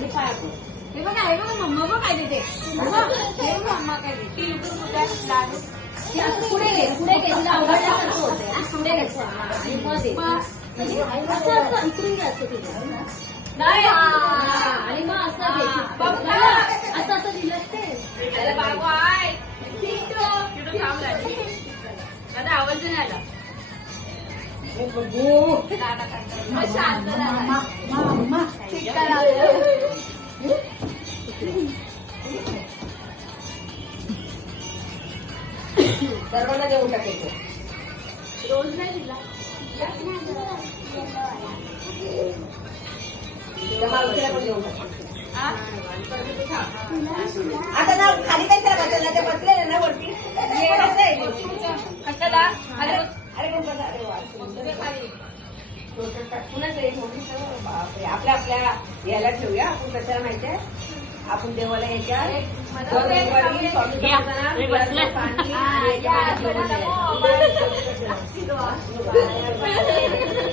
आणि काय आपण हे बघा मम्मा बघ काय देते मम्मा काय देते लाडू पुढे घे तुला आवडल्यासारखं होतंय पुढे घे आणि मग दे असं इकडून घे असं तुझं नाही आणि मग असं घे असं असं दिलं ते बाबू आहे दादा आवाज नाही आला शांत सर्वांना देऊन टाकायचं रोज नाही दिला मावशीला पण देऊन टाकायचं आता ना खाली काय बसले ते बसलेले ना वरती कशाला अरे पण बघा अरे वा टाकूनच आहे बापरे आपल्या याला ठेवूया आपण कशाला माहितीये आपण देवाला याच्या